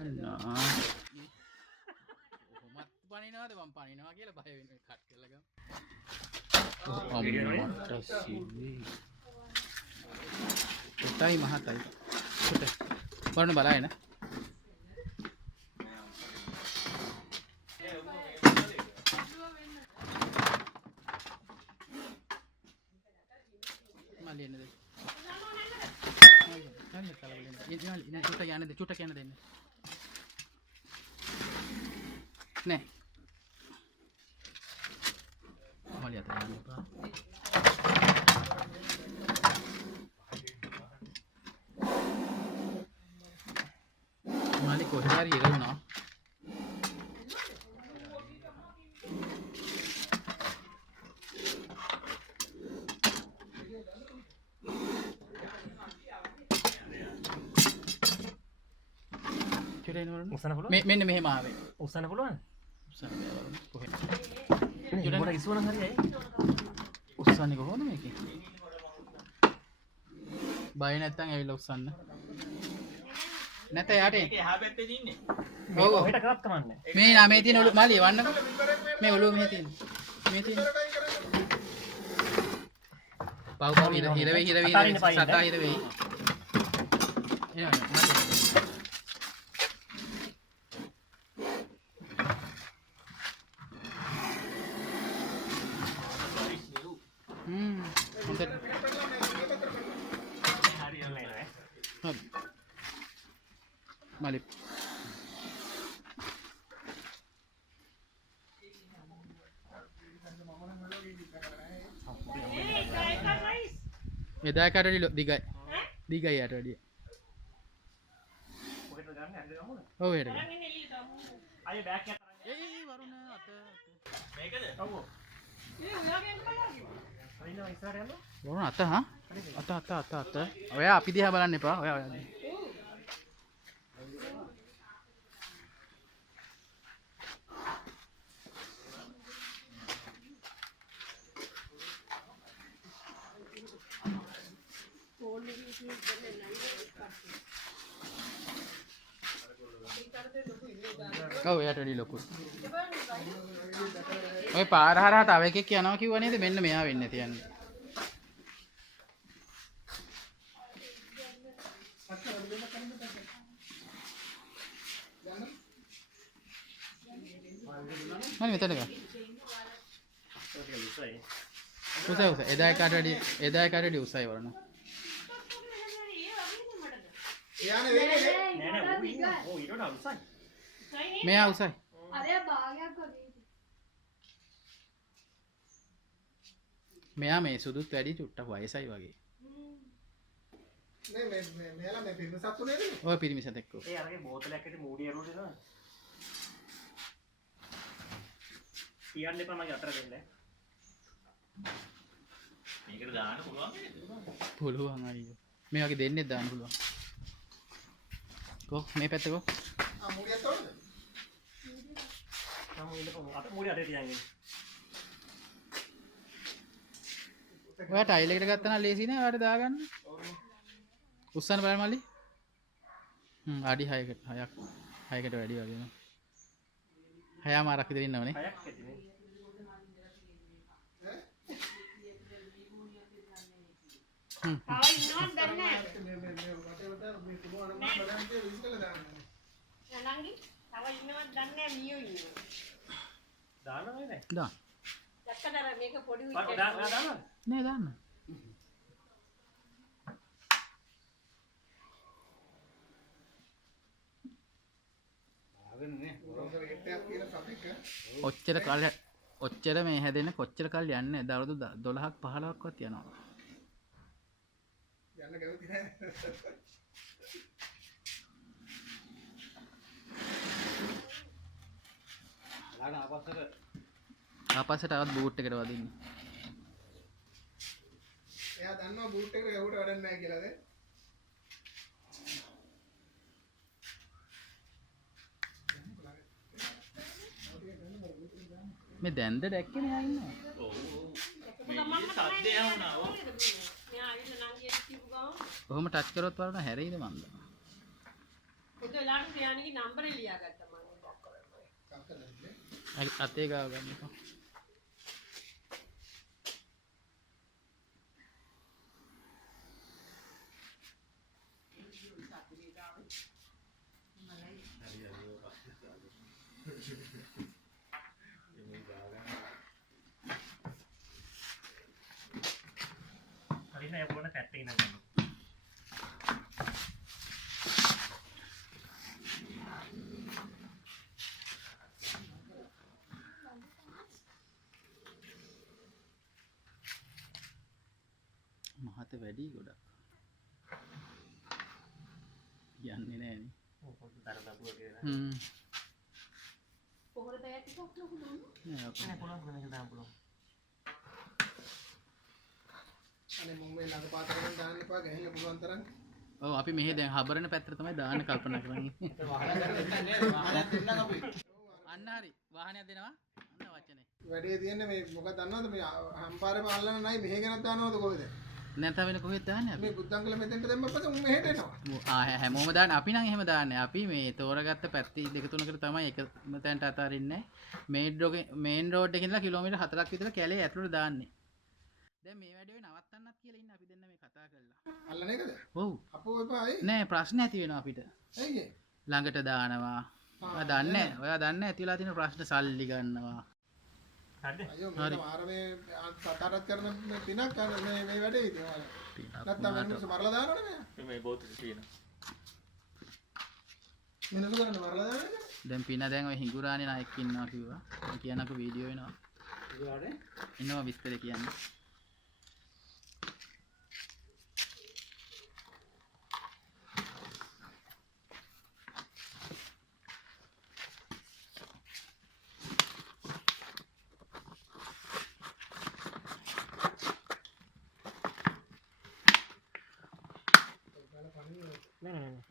අන්නා කොහොමත් පනිනවද මම පනිනවා කියලා බය වෙන කට් කරලා ගමු. අම්මට සිවි. උටයි මහතයි. උට. බලන්න බලائے නේ. මල්ලි එන්නද? නෑ කලවල එන්න. ඉන්න චුට්ට යන්න දෙන්න. චුට්ට යන්න දෙන්න. නෑ. මල්ලි අත යන්න එපා. මල්ලි කොහෙද හරි ඉරවුණා. මෙන්න මෙහෙම ආවේ. උස්සන්න පුළුවන්? උස්සන්න බෑ. කොහෙද? මොකට ඉස්සුවන හරියයි. උස්සන්නේ කොහොමද මේකේ? බය නැත්තම් ඇවිල්ලා උස්සන්න. නැත යාට. මේකේ එහා පැත්තේ තින්නේ. ඔව්. ඔහෙට කරත් කමන්නේ. මේ නා මේ තියෙන ඔලු මාළි වන්නකො. මේ ඔලුව මෙහෙ තියෙන. මේ තියෙන. පව් හිර වෙයි සතා හිර වෙයි. එනවා මාළි. Malip. එදා කටඩි දිගයි. දිගයි යට වැඩිය. ඔහෙට ගන්න ඇද්ද ගමුද? ඔව් හෙට ගන්න. අය බෑග් එක තරන්. ඒ වරුණ අත. මේකද? ඔව්. අයිනව ඉස්සරහ යන්න. වරුණ අත හා? අත. ඔයා අපි දිහා බලන්න එපා. ඔයා ඔව් එයාට වැඩි ලොකුයි. ඔය පාර හරහා තව එකෙක් යනවා කිව්වා නේද? මෙන්න මෙයා වෙන්නේ තියන්නේ. මම මෙතන ගා. උසයි. එදා කාටඩි උසයි වරණ. එයානේ වෙන්නේ නෑ ඕ ඊට උසයි. මෙයා උසයි. අරය භාගයක් වගේ. මෙයා මේ සුදුත් වැඩි චුට්ටක් වයසයි වගේ. මේ මෙයාලා මේ පිරිමසත් උනේද? ඔය පිරිමිසත් එක්ක. ඒ අරගේ බෝතලයක් ඇති මූඩි ඇරුවට එනවා. කියන්න එපා මගේ අතර දෙන්න. මේකට දාන්න පුළුවන් නේද? පුළුවන් අයියෝ. මේ වගේ දෙන්නේ දාන්න පුළුවන්. කො මේ පැත්ත කො. මුඩියක් තවද? අත මූඩි අතේ තියන්නේ. ඔයා ටයිල් එකට ගත්තා නම් ලේසි නෑ ඔයාට දාගන්න. උස්සන්න බලන්න මල්ලි. අඩි 6කට වැඩි වගේ නේ. 6මාරක් විතර ඉන්නවනේ. 6ක් ඇතිනේ. තව ඉන්නවද දන්නේ නැහැ. නනංගි තව ඉන්නවද දන්නේ නැහැ මියෝ ඉන්නවා. දාන්නවද නෑ? දාන්න. දැක්කද මේක පොඩි දාන්නවද? නෑ දාන්න. ඔච්චර මේ හැදෙන කොච්චර කල් යන්නේ දවස් 12ක් 15ක්වත් යනවා. යන්න කැමති නෑ. ආපස්සට ආවත් බූට් එකට වදින්න. එයා දන්නවා බූට් එකට ගැහුවට වැඩක් නෑ කියලාද? මේ දැන්ද දැක්කේ මෙයා ඉන්නවා. ඔව්. මේ සද්දය වුණා. ඔව්. මෙයා ආවිල්ලා නංගියට කිව්ව ගමන් කොහොම ටච් කරොත් බලන්න හැරෙයිද මන්ද? පොඩි වෙලාවට ධානයේ නම්බරේ ලියාගත්තා මම. අතේ ගාව ගන්න එපා. කලින් ඒ පොරණ පැත්තේ ඉන්න ගන්න. මහත වැඩි ගොඩක් යන්නේ නෑනේ. ඕක පොඩ්ඩක් දරදබුව කියලා. පොහොර පැයක් ටිකක් ලොකු දුන්නු. නෑ ඔක. නෑ පුළුවන් කෙනෙක් දාන්න පුළුවන්. අනේ මම මේ ළඟ පාත කරන් දාන්න එපා ගහන්න පුළුවන් තරම්. ඔව් අපි මෙහෙ දැන් හබරන පැත්තට තමයි දාන්න කල්පනා කරන්නේ. අන්න හරි වාහනයක් දෙනවා. අන්න වචනේ. වැඩේ තියෙන්නේ මේ මොකක්ද දන්නවද මේ හම්පාරේ පාලන නයි මෙහෙ ගෙනත් දානවද කොහෙද? නැත්නම් වෙන කොහෙද දාන්නේ අපි? මේ බුද්ධංගල මෙතෙන්ට දැම්මපස්සේ උන් මෙහෙට එනවා. හැමෝම දාන්න අපි නම් එහෙම දාන්නේ. අපි මේ තෝරගත්ත පැති දෙක තුනකට තමයි එකම තැනට අතාරින්නේ. මේන් රෝඩ් එකේ ඉඳලා කිලෝමීටර් 4ක් විතර කැලේ ඇතුළට දාන්නේ. දැන් මේ වැඩේ නවත්තන්නත් කියලා ඉන්න අපි දෙන්න මේ කතා කරලා. අල්ලන එකද? ඔව්. අපෝ එපා අය. නෑ ප්‍රශ්න ඇති වෙනවා අපිට. ඇයි ඒ? ළඟට දානවා. ඔයා දන්නේ ඔයා දන්නේ ඇති වෙලා තියෙන ප්‍රශ්න සල්ලි ගන්නවා. හරිද? අයියෝ මේ මාර මේ කතාරත් කරන මේ පිනක් මේ වැඩේ ඉතින් ඔයාලා. නැත්තම් මිනිස්සු මරලා දානවනේ මෙයා. මේ බෝතල් තියෙනවා. මිනිස්සු කරන්නේ මරලා දානවනේ. දැන් පින දැන් ඔය හිඟුරානේ නායක ඉන්නවා කිව්වා. මම කියනකො වීඩියෝ එනවා. ඉතින් ඉන්නවා විස්තර කියන්නේ. නෑ නෑ